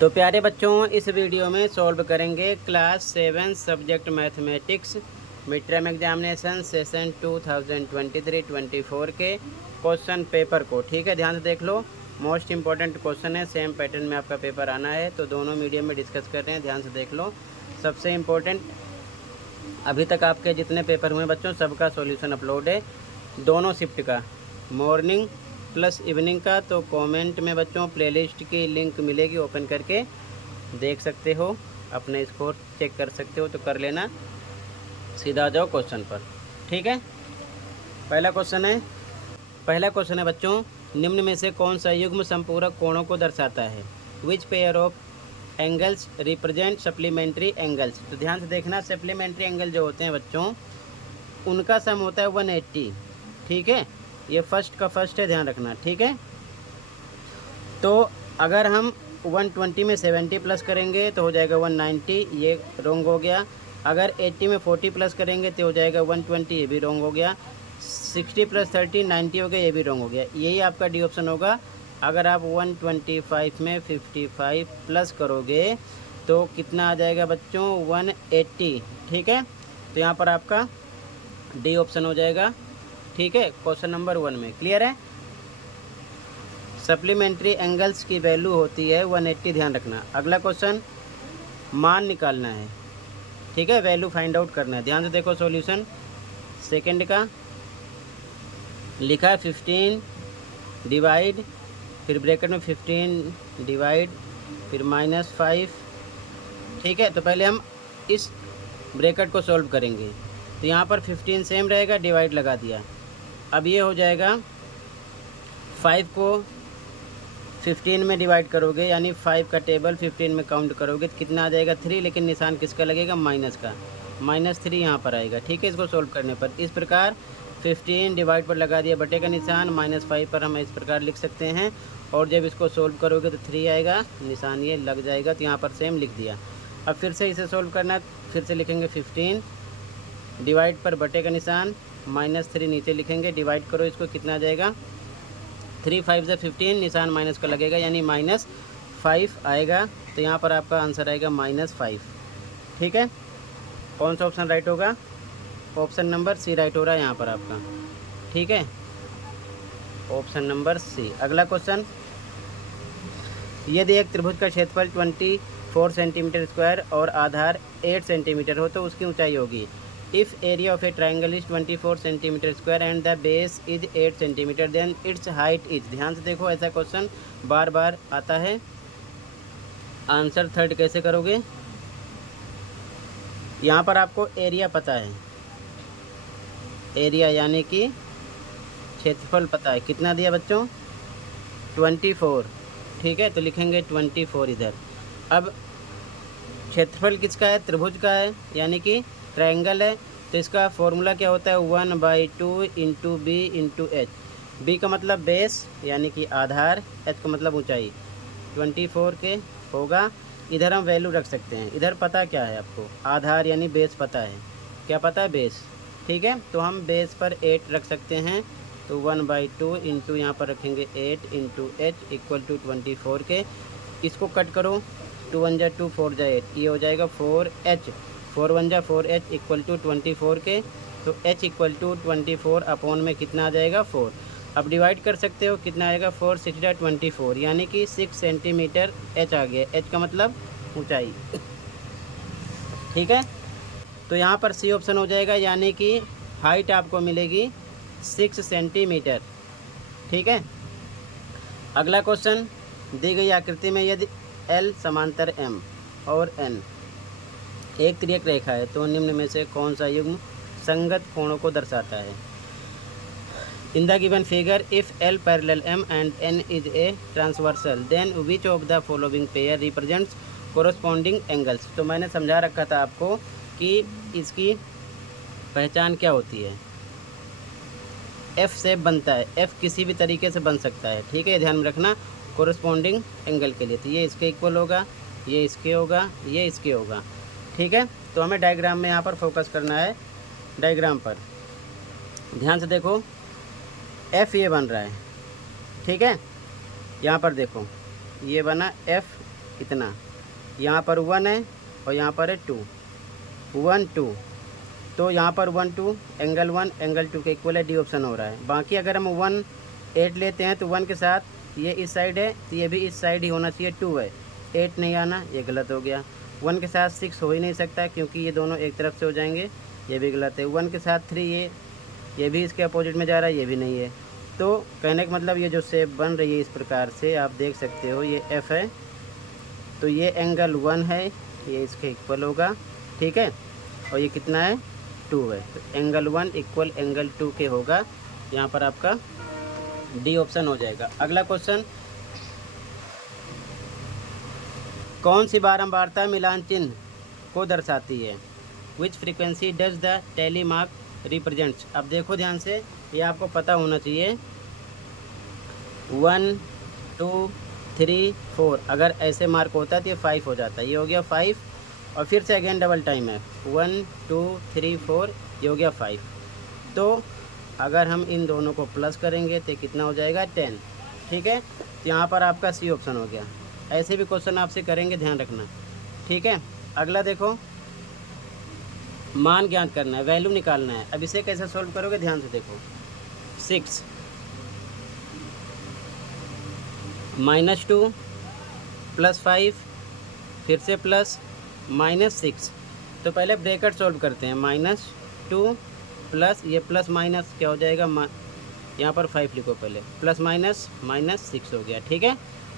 तो प्यारे बच्चों, इस वीडियो में सॉल्व करेंगे class 7 subject mathematics mid term examination session 2023-24 के क्वेश्चन पेपर को। ठीक है, ध्यान से देख लो, मोस्ट इंपॉर्टेंट क्वेश्चन है, सेम पैटर्न में आपका पेपर आना है, तो दोनों मीडियम में डिस्कस कर रहे हैं, ध्यान से देख लो। सबसे इम्पोर्टेंट, अभी तक आपके जितने पेपर हुए बच्चों सबका सॉल्यूशन अपलोड है, दोनों शिफ्ट का, मॉर्निंग प्लस इवनिंग का। तो कमेंट में बच्चों प्लेलिस्ट की लिंक मिलेगी, ओपन करके देख सकते हो, अपने स्कोर चेक कर सकते हो, तो कर लेना। सीधा आ जाओ क्वेश्चन पर। ठीक है, पहला क्वेश्चन है बच्चों, निम्न में से कौन सा युग्म संपूरक कोणों को दर्शाता है? Which pair of angles represent supplementary angles? तो ध्यान से देखना, सप्लीमेंट्री एंगल जो होते हैं बच्चों उनका सम होता है 180। ठीक है, ये फर्स्ट का फर्स्ट है, ध्यान रखना। ठीक है, तो अगर हम 120 में 70 प्लस करेंगे तो हो जाएगा 190, ये रॉन्ग हो गया। अगर 80 में 40 प्लस करेंगे तो हो जाएगा 120, ये भी रॉन्ग हो गया। 60 प्लस 30 90 हो गया, ये भी रॉन्ग हो गया। यही आपका डी ऑप्शन होगा। अगर आप 125 में 55 प्लस करोगे तो कितना आ जाएगा बच्चों? 180। ठीक है, तो यहाँ पर आपका डी ऑप्शन हो जाएगा। ठीक है, क्वेश्चन नंबर 1 में क्लियर है। सप्लीमेंट्री एंगल्स की वैल्यू होती है 180, ध्यान रखना। अगला क्वेश्चन, मान निकालना है। ठीक है, वैल्यू फाइंड आउट करना है। ध्यान से देखो सॉल्यूशन। सेकंड का लिखा है 15 डिवाइड, फिर ब्रैकेट में 15 डिवाइड, फिर -5। ठीक है, तो पहले हम इस ब्रैकेट को सॉल्व करेंगे। तो यहाँ पर 15 सेम रहेगा, डिवाइड लगा दिया। अब ये हो जाएगा 5 को 15 में डिवाइड करोगे, यानी 5 का टेबल 15 में काउंट करोगे तो कितना आ जाएगा? 3, लेकिन निशान किसका लगेगा? माइनस का, -3 यहाँ पर आएगा। ठीक है, इसको सोल्व करने पर इस प्रकार 15 डिवाइड पर लगा दिया बटे का निशान, -5 पर हम इस प्रकार लिख सकते हैं। और जब इसको सोल्व करोगे तो 3 आएगा, निशान ये लग जाएगा, तो यहाँ पर सेम लिख दिया। अब फिर से इसे सोल्व करना है, फिर से लिखेंगे 15 डिवाइड पर बटे का निशान, -3 नीचे लिखेंगे, डिवाइड करो इसको, कितना आ जाएगा? 3 5 से 15, निशान माइनस का लगेगा, यानी -5 आएगा। तो यहाँ पर आपका आंसर आएगा -5। ठीक है, कौन सा ऑप्शन राइट होगा? ऑप्शन नंबर सी राइट हो रहा है यहाँ पर आपका। ठीक है, ऑप्शन नंबर सी। अगला क्वेश्चन, यदि एक त्रिभुज का क्षेत्रफल 24 सेंटीमीटर स्क्वायर और आधार 8 सेंटीमीटर हो तो उसकी ऊंचाई होगी। If area of a triangle is 24 centimetre square and the base is 8 centimetre, then its height is। ध्यान से देखो, ऐसा क्वेश्चन बार बार आता है। आंसर थर्ड कैसे करोगे? यहाँ पर आपको एरिया पता है, एरिया यानी कि क्षेत्रफल पता है। कितना दिया बच्चों? 24। ठीक है, तो लिखेंगे 24 इधर। अब क्षेत्रफल किसका है? त्रिभुज का है, यानी कि ट्रायंगल है। तो इसका फॉर्मूला क्या होता है? 1/2 into B into H. B का मतलब बेस यानी कि आधार, एच का मतलब ऊंचाई। 24 के होगा, इधर हम वैल्यू रख सकते हैं। इधर पता क्या है आपको? आधार यानी बेस पता है। क्या पता है? बेस। ठीक है, तो हम बेस पर 8 रख सकते हैं। तो 1/2 इंटू यहाँ पर रखेंगे 8 इंटू एच इक्वल टू 24 के। इसको कट करो, 2 1 जा 2, 4 जा 8, ये हो जाएगा 4h, 4 1 जा 4h इक्वल टू 24 के। तो h इक्वल टू 24 अपॉन में कितना आ जाएगा? 4। अब डिवाइड कर सकते हो, कितना आएगा? 4 6 जा 24, यानी कि 6 सेंटीमीटर h आ गया। h का मतलब ऊंचाई। ठीक है, तो यहाँ पर सी ऑप्शन हो जाएगा, यानी कि हाइट आपको मिलेगी 6 सेंटीमीटर। ठीक है, अगला क्वेश्चन, दी गई आकृति में यदि L समांतर M और N एक तिर्यक रेखा है तो निम्न में से कौन सा युग्म संगत कोणों को दर्शाता है? In the given figure, if L parallel M and N is a transversal, then which of the following pair represents corresponding angles? तो मैंने समझा रखा था आपको कि इसकी पहचान क्या होती है। F शेप बनता है, F किसी भी तरीके से बन सकता है। ठीक है, ध्यान में रखना, कोरस्पॉन्डिंग एंगल के लिए। तो ये इसके इक्वल होगा, ये इसके होगा, ये इसके होगा। ठीक है, तो हमें डायग्राम में यहाँ पर फोकस करना है। डायग्राम पर ध्यान से देखो, F ये बन रहा है। ठीक है, यहाँ पर देखो, ये बना F इतना, यहाँ पर 1 है और यहाँ पर है 2, 1 2, तो यहाँ पर 1 2 एंगल 1 एंगल 2 के इक्वल है, डी ऑप्शन हो रहा है। बाकी अगर हम 1 8 लेते हैं तो 1 के साथ ये इस साइड है तो ये भी इस साइड ही होना चाहिए, 2 है, 8 नहीं आना, ये गलत हो गया। 1 के साथ 6 हो ही नहीं सकता क्योंकि ये दोनों एक तरफ से हो जाएंगे, ये भी गलत है। 1 के साथ 3 ये भी इसके अपोजिट में जा रहा है, ये भी नहीं है। तो कहने का मतलब ये जो शेप बन रही है इस प्रकार से आप देख सकते हो, ये एफ है तो ये एंगल 1 है, ये इसके इक्वल होगा, ठीक है, और ये कितना है 2 है, तो एंगल 1 इक्वल एंगल 2 के होगा, यहाँ पर आपका डी ऑप्शन हो जाएगा। अगला क्वेश्चन, कौन सी बारंबारता मिलान चिन्ह को दर्शाती है? Which frequency does the tally mark represents? अब देखो ध्यान से, ये आपको पता होना चाहिए। 1 2 3 4 अगर ऐसे मार्क होता है तो ये 5 हो जाता है, ये हो गया 5 और फिर से अगेन डबल टाइम है 1 2 3 4, ये हो गया 5। तो अगर हम इन दोनों को प्लस करेंगे तो कितना हो जाएगा 10, ठीक है, तो यहाँ पर आपका सी ऑप्शन हो गया। ऐसे भी क्वेश्चन आपसे करेंगे, ध्यान रखना, ठीक है। अगला देखो, मान ज्ञात करना है, वैल्यू निकालना है। अब इसे कैसे सॉल्व करोगे, ध्यान से देखो। 6 -2 +5 फिर से प्लस -6, तो पहले ब्रैकेट सॉल्व करते हैं। -2 प्लस ये प्लस माइनस क्या हो जाएगा, यहाँ पर 5 लिखो पहले, प्लस माइनस -6 हो गया, ठीक है।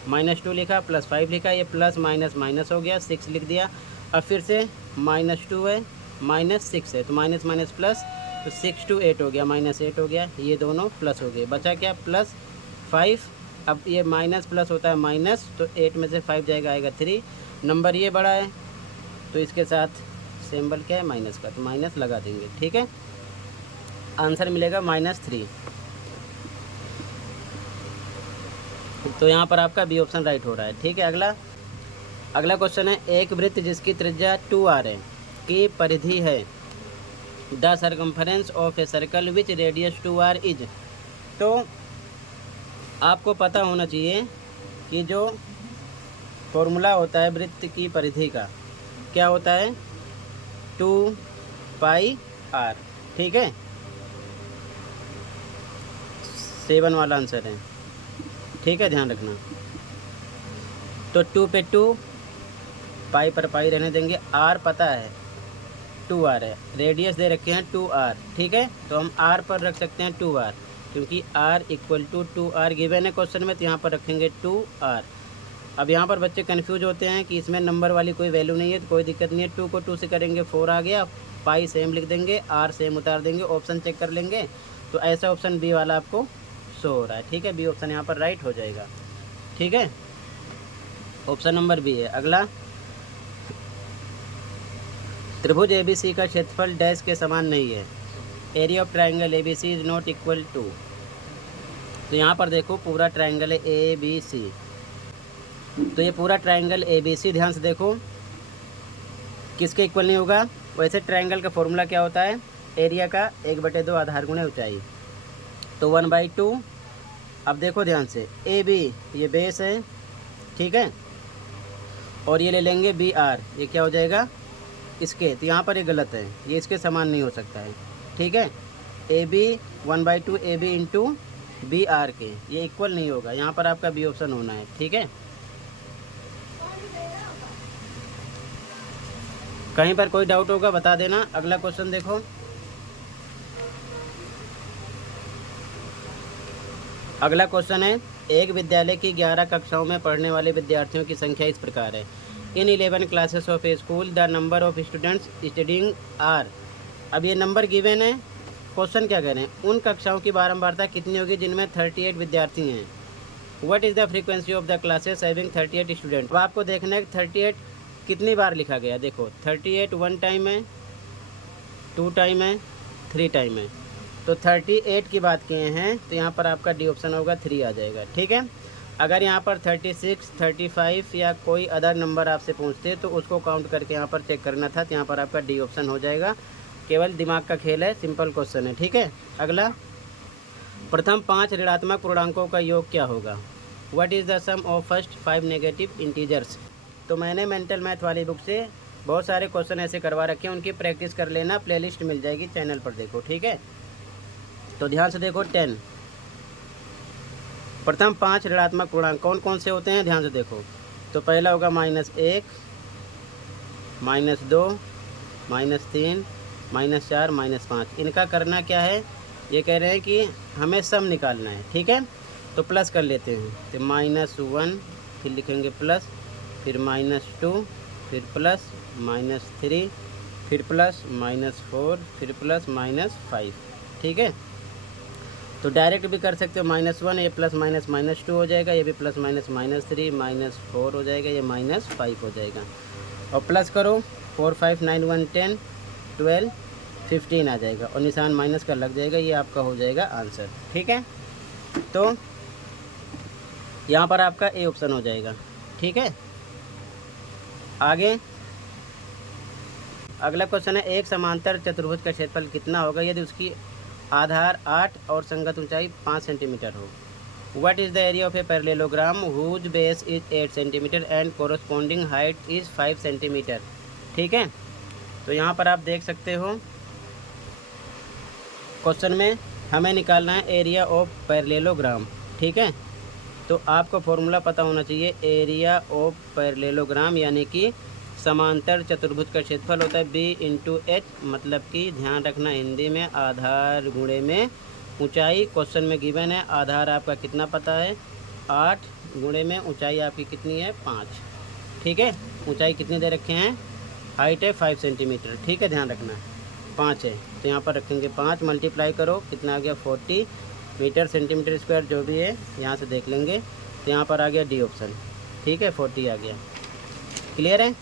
-2 लिखा, +5 लिखा, ये प्लस माइनस माइनस हो गया, 6 लिख दिया। अब फिर से -2 है -6 है, तो माइनस माइनस प्लस, तो 6 2 8 हो गया, -8 हो गया, ये दोनों प्लस हो गए, बचा क्या +5। अब ये माइनस प्लस होता है माइनस, तो 8 में से 5 जाएगा, आएगा 3। नंबर ये बड़ा है तो इसके साथ सिंबल क्या है, माइनस का, तो माइनस लगा देंगे, ठीक है। आंसर मिलेगा -3। तो यहाँ पर आपका बी ऑप्शन राइट हो रहा है, ठीक है। अगला क्वेश्चन है, एक वृत्त जिसकी त्रिज्या 2r है की परिधि है the circumference of a circle which radius 2r is. तो आपको पता होना चाहिए कि जो फॉर्मूला होता है वृत्त की परिधि का क्या होता है, 2πr, ठीक है, 7 वाला आंसर है, ठीक है, ध्यान रखना। तो 2 पे 2, पाई पर पाई रहने देंगे, r पता है 2r है, रेडियस दे रखे हैं 2r, ठीक है, तो हम r पर रख सकते हैं 2r क्योंकि r इक्वल टू 2r गिवन है क्वेश्चन में, तो यहाँ पर रखेंगे 2r। अब यहाँ पर बच्चे कंफ्यूज होते हैं कि इसमें नंबर वाली कोई वैल्यू नहीं है, तो कोई दिक्कत नहीं है, 2 को 2 से करेंगे 4 आ गया, पाई सेम लिख देंगे, r सेम उतार देंगे, ऑप्शन चेक कर लेंगे, तो ऐसा ऑप्शन बी वाला आपको शो हो रहा है, ठीक है, बी ऑप्शन यहाँ पर राइट हो जाएगा, ठीक है, ऑप्शन नंबर बी है। अगला, त्रिभुज ABC का क्षेत्रफल डैश के समान नहीं है, area of triangle ABC is not equal to. तो यहाँ पर देखो पूरा ट्राइंगल है ABC, तो ये पूरा ट्राइंगल ABC ध्यान से देखो किसके इक्वल नहीं होगा। वैसे ट्राइंगल का फॉर्मूला क्या होता है, एरिया का 1/2 आधार गुणे ऊंचाई, तो 1/2। अब देखो ध्यान से, AB ये बेस है, ठीक है, और ये ले लेंगे BR, ये क्या हो जाएगा इसके, तो यहाँ पर ये गलत है, ये इसके समान नहीं हो सकता है, ठीक है। AB 1/2 AB इंटू BR के, ये इक्वल नहीं होगा, यहाँ पर आपका बी ऑप्शन होना है, ठीक है। कहीं पर कोई डाउट होगा बता देना। अगला क्वेश्चन देखो, अगला क्वेश्चन है, एक विद्यालय की 11 कक्षाओं में पढ़ने वाले विद्यार्थियों की संख्या इस प्रकार है। In 11 classes of a school the number of students studying are. अब ये नंबर गिवन है, क्वेश्चन क्या कह रहे हैं, उन कक्षाओं की बारंबारता कितनी होगी जिनमें 38 विद्यार्थी हैं। What is the frequency of the classes having 38 student. अब आपको देखना है 38 कितनी बार लिखा गया, देखो 38 1 टाइम है, 2 टाइम है, 3 टाइम है, तो 38 की बात किए हैं, तो यहाँ पर आपका डी ऑप्शन होगा 3 आ जाएगा, ठीक है। अगर यहाँ पर 36 35 या कोई अदर नंबर आपसे पूछते तो उसको काउंट करके यहाँ पर चेक करना था, तो यहाँ पर आपका डी ऑप्शन हो जाएगा। केवल दिमाग का खेल है, सिंपल क्वेश्चन है, ठीक है। अगला, प्रथम 5 ऋणात्मक पूर्णांकों का योग क्या होगा। What is the sum of first 5 negative integers. तो मैंने मेंटल मैथ वाली बुक से बहुत सारे क्वेश्चन ऐसे करवा रखे हैं, उनकी प्रैक्टिस कर लेना, प्लेलिस्ट मिल जाएगी चैनल पर, देखो ठीक है। तो ध्यान से देखो 10, प्रथम 5 ऋणात्मक पूर्णांक कौन कौन से होते हैं, ध्यान से देखो। तो पहला होगा -1, -2, -3, -4, -5। इनका करना क्या है, ये कह रहे हैं कि हमें सम निकालना है, ठीक है। तो प्लस कर लेते हैं, तो -1 फिर लिखेंगे प्लस, फिर -2 फिर प्लस, -3 फिर प्लस, -4 फिर प्लस, -5, ठीक है। तो डायरेक्ट भी कर सकते हो, -1 ये प्लस माइनस -2 हो जाएगा, ये भी प्लस माइनस -3 -4 हो जाएगा, ये -5 हो जाएगा। और प्लस करो 4 5 9 1 10 12 15 आ जाएगा, और निशान माइनस का लग जाएगा, ये आपका हो जाएगा आंसर, ठीक है। तो यहाँ पर आपका ए ऑप्शन हो जाएगा, ठीक है। आगे अगला क्वेश्चन है, एक समांतर चतुर्भुज का क्षेत्रफल कितना होगा यदि उसकी आधार 8 और संगत ऊंचाई 5 सेंटीमीटर हो। What is the area of a parallelogram whose base is 8 centimetre and corresponding height is 5 centimetre, ठीक है। तो यहाँ पर आप देख सकते हो क्वेश्चन में हमें निकालना है एरिया ऑफ पैरेललोग्राम, ठीक है। तो आपको फॉर्मूला पता होना चाहिए, एरिया ऑफ पैरेललोग्राम यानी कि समांतर चतुर्भुज का क्षेत्रफल होता है B/H, मतलब कि ध्यान रखना हिंदी में आधार गुणे में ऊंचाई। क्वेश्चन में गिवन है आधार आपका कितना पता है 8 गुणे में ऊंचाई आपकी कितनी है 5, ठीक है। ऊंचाई कितनी दे रखे हैं, हाइट है 5 सेंटीमीटर, ठीक है, ध्यान रखना 5 है। तो यहाँ पर रखेंगे 5, मल्टीप्लाई करो कितना आ गया 40 मीटर सेंटीमीटर स्क्वायर, जो भी है यहाँ से देख लेंगे। तो यहाँ पर आ गया डी ऑप्शन, ठीक है, 40 आ गया। क्लियर है।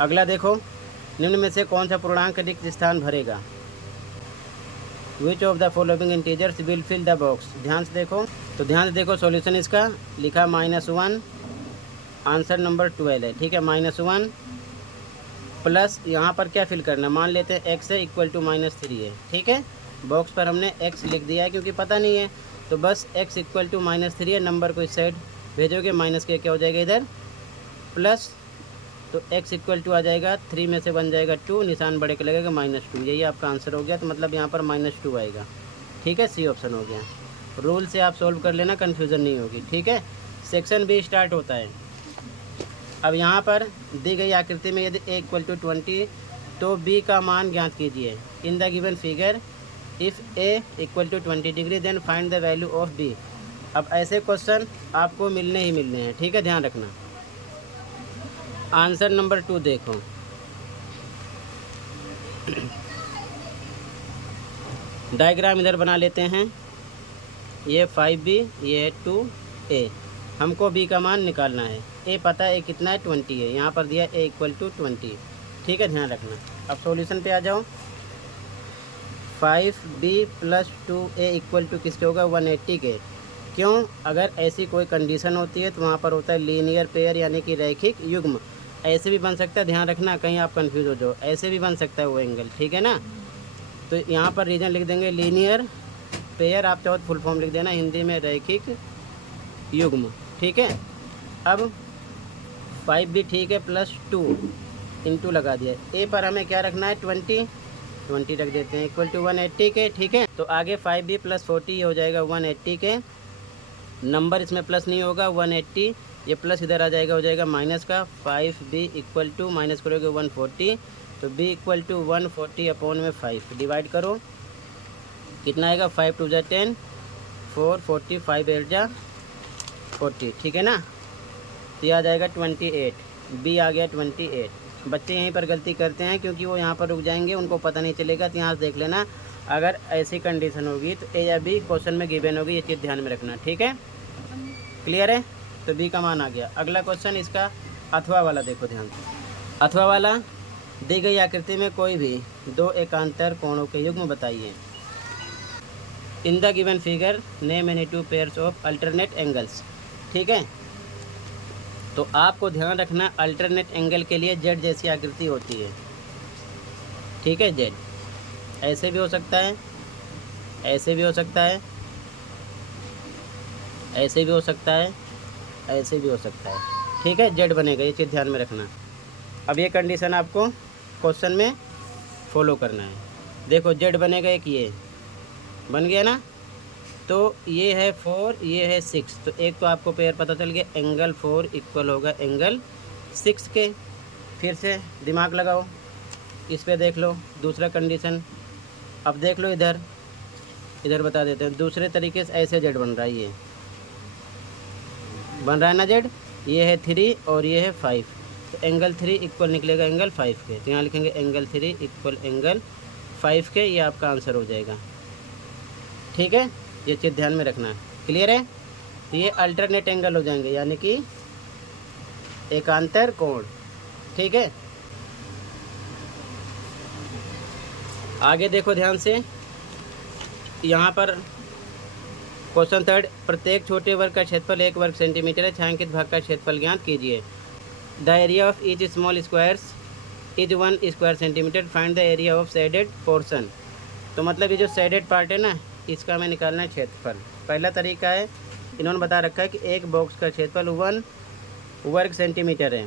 अगला देखो, निम्न में से कौन सा पूर्णांक रिक्त स्थान भरेगा। Which of the following integers will fill the box. ध्यान से देखो, तो ध्यान से देखो सॉल्यूशन इसका लिखा -1, आंसर नंबर 12 है, ठीक है। -1 प्लस यहाँ पर क्या फिल करना, मान लेते हैं x है इक्वल टू -3 है, ठीक है। बॉक्स पर हमने x लिख दिया है क्योंकि पता नहीं है, तो बस x इक्वल टू -3 है, नंबर को इस साइड भेजोगे, माइनस के क्या हो जाएगा इधर प्लस, तो x इक्वल टू आ जाएगा 3 में से बन जाएगा 2, निशान बड़े का लगेगा -2, यही आपका आंसर हो गया। तो मतलब यहाँ पर -2 आएगा, ठीक है, सी ऑप्शन हो गया। रूल से आप सोल्व कर लेना, कन्फ्यूज़न नहीं होगी, ठीक है। सेक्शन बी स्टार्ट होता है। अब यहाँ पर दी गई आकृति में यदि a इक्वल टू 20 तो b का मान ज्ञात कीजिए। In the given figure if a equal to 20 degree then find the value of b। अब ऐसे क्वेश्चन आपको मिलने ही मिलने हैं, ठीक है, ध्यान रखना। आंसर नंबर 2 देखो, डायग्राम इधर बना लेते हैं, ये 5b, ये है 2a। हमको b का मान निकालना है, a पता है कितना है 20 है, यहाँ पर दिया a इक्वल टू 20, ठीक है, ध्यान रखना। अब सॉल्यूशन पे आ जाओ, 5b plus 2a equal to किसके होगा 180 के। क्यों, अगर ऐसी कोई कंडीशन होती है तो वहाँ पर होता है लीनियर पेयर यानी कि रैखिक युग्म। ऐसे भी बन सकता है, ध्यान रखना कहीं आप कंफ्यूज हो जाओ, ऐसे भी बन सकता है वो एंगल, ठीक है ना। तो यहाँ पर रीजन लिख देंगे लीनियर पेयर, आप चाहो फुल फॉर्म लिख देना हिंदी में रैखिक युग्म, ठीक है। अब 5 भी ठीक है प्लस 2 इंटू लगा दिया, ए पर हमें क्या रखना है 20 रख देते हैं इक्वल टू 180 के, ठीक है। तो आगे 5b प्लस 40 हो जाएगा 180 के, नंबर इसमें प्लस नहीं होगा 180, ये प्लस इधर आ जाएगा, हो जाएगा माइनस का। 5b इक्वल टू माइनस करोगे 140, तो b इक्वल टू 140 अपॉन में 5 डिवाइड करो, कितना आएगा 5 2 जा 10, 4 40, 5 8 जा 40, ठीक है ना। तो यह आ जाएगा 28, b आ गया 28। बच्चे यहीं पर गलती करते हैं क्योंकि वो यहाँ पर रुक जाएंगे, उनको पता नहीं चलेगा। तो यहाँ से देख लेना, अगर ऐसी कंडीशन होगी तो ए या बी क्वेश्चन में गिवन होगी, ये चीज़ ध्यान में रखना, ठीक है। क्लियर है। तो बी का मान आ गया। अगला क्वेश्चन इसका अथवा वाला देखो ध्यान से। अथवा वाला, दी गई आकृति में कोई भी दो एकांतर कोणों के युग्म बताइए। इन the given figure name any two pairs of alternate angles, ठीक है। तो आपको ध्यान रखना अल्टरनेट एंगल के लिए जेड जैसी आकृति होती है, ठीक है। जेड ऐसे भी हो सकता है, ऐसे भी हो सकता है, ऐसे भी हो सकता है, ऐसे भी हो सकता है, ठीक है, जेड बनेगा, ये चीज़ ध्यान में रखना। अब ये कंडीशन आपको क्वेश्चन में फॉलो करना है। देखो जेड बनेगा एक, ये बन गया ना, तो ये है 4, ये है 6, तो एक तो आपको पेयर पता चल गया, एंगल 4 इक्वल होगा एंगल 6 के। फिर से दिमाग लगाओ, इस पे देख लो दूसरा कंडीशन। अब देख लो इधर बता देते हैं दूसरे तरीके से। ऐसे जेड बन रहा है, ये बन रहा है ना जेड, ये है 3 और ये है 5, तो एंगल 3 इक्वल निकलेगा एंगल 5 के, तो यहाँ लिखेंगे एंगल 3 इक्वल एंगल 5 के, ये आपका आंसर हो जाएगा। ठीक है, ये चीज़ ध्यान में रखना है। क्लियर है, ये अल्टरनेट एंगल हो जाएंगे, यानी कि एकांतर कोण। ठीक है, आगे देखो ध्यान से, यहाँ पर क्वेश्चन 3, प्रत्येक छोटे वर्ग का क्षेत्रफल 1 वर्ग सेंटीमीटर है, छायांकित भाग का क्षेत्रफल ज्ञात कीजिए। The area of each small squares is 1 square centimetre, find the area of shaded portion. तो मतलब ये जो शेडेड पार्ट है ना, इसका हमें निकालना है क्षेत्रफल। पहला तरीका है, इन्होंने बता रखा है कि एक बॉक्स का क्षेत्रफल 1 वर्ग सेंटीमीटर है,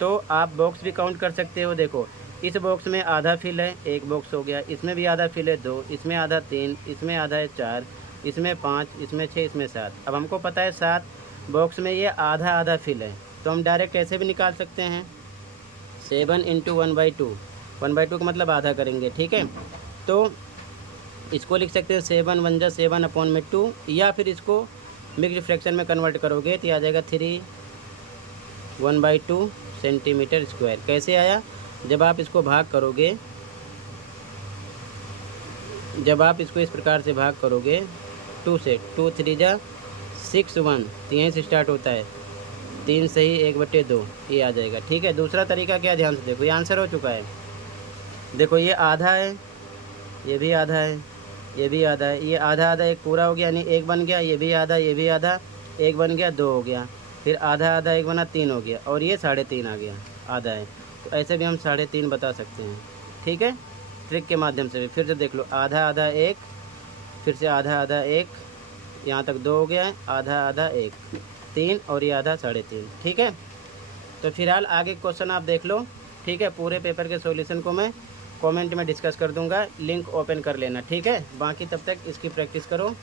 तो आप बॉक्स भी काउंट कर सकते हो। देखो इस बॉक्स में आधा फिल है, एक बॉक्स हो गया, इसमें भी आधा फिल है 2, इसमें आधा 3, इसमें आधा है 4, इसमें 5, इसमें 6, इसमें 7। अब हमको पता है 7 बॉक्स में ये आधा आधा फिल है, तो हम डायरेक्ट ऐसे भी निकाल सकते हैं, 7 इंटू 1/2, 1/2 का मतलब आधा करेंगे। ठीक है, तो इसको लिख सकते हैं 7 1 जा 7/2, या फिर इसको मिक्स्ड फ्रैक्शन में कन्वर्ट करोगे तो आ जाएगा 3 1/2 सेंटीमीटर स्क्वायर। कैसे आया, जब आप इसको भाग करोगे, जब आप इसको इस प्रकार से भाग करोगे 2 से, 2 3 जा 6 1, तो यहीं से स्टार्ट होता है, 3 सही 1/2, ये आ जाएगा। ठीक है, दूसरा तरीका क्या, ध्यान से देखो, ये आंसर हो चुका है। देखो ये आधा है, ये भी आधा है, ये भी आधा है, ये आधा आधा एक पूरा हो गया, यानी एक बन गया, ये भी आधा, ये भी आधा, एक बन गया, 2 हो गया, फिर आधा आधा एक बना 3 हो गया, और ये 3.5 आ गया, आधा है, तो ऐसे भी हम 3.5 बता सकते हैं। ठीक है, ट्रिक के माध्यम से भी। फिर से देख लो, आधा आधा एक, फिर से आधा आधा एक, यहाँ तक 2 हो गया है, आधा आधा एक 3, और ये आधा 3.5। ठीक है, तो फिलहाल आगे क्वेश्चन आप देख लो। ठीक है, पूरे पेपर के सॉल्यूशन को मैं कमेंट में डिस्कस कर दूंगा, लिंक ओपन कर लेना। ठीक है, बाकी तब तक इसकी प्रैक्टिस करो,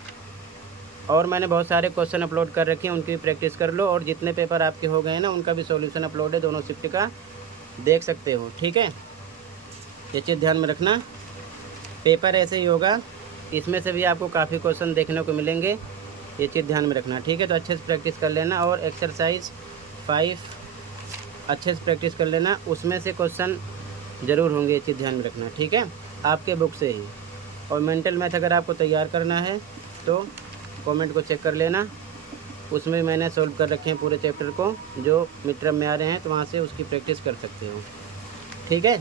और मैंने बहुत सारे क्वेश्चन अपलोड कर रखे हैं, उनकी भी प्रैक्टिस कर लो, और जितने पेपर आपके हो गए हैं ना, उनका भी सॉल्यूशन अपलोड है, दोनों शिफ्ट का देख सकते हो। ठीक है, ये चीज़ ध्यान में रखना, पेपर ऐसे ही होगा, इसमें से भी आपको काफ़ी क्वेश्चन देखने को मिलेंगे, ये चीज़ ध्यान में रखना। ठीक है, तो अच्छे से प्रैक्टिस कर लेना, और एक्सरसाइज 5 अच्छे से प्रैक्टिस कर लेना, उसमें से क्वेश्चन ज़रूर होंगे, ये चीज़ ध्यान में रखना। ठीक है, आपके बुक से ही। और मेंटल मैथ अगर आपको तैयार करना है तो कमेंट को चेक कर लेना, उसमें मैंने सॉल्व कर रखे हैं पूरे चैप्टर को, जो मिड टर्म में आ रहे हैं, तो वहाँ से उसकी प्रैक्टिस कर सकते हो। ठीक है,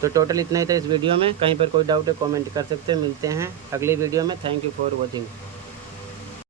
तो टोटल इतना ही था इस वीडियो में। कहीं पर कोई डाउट है कमेंट कर सकते हैं। मिलते हैं अगली वीडियो में। Thank you for watching.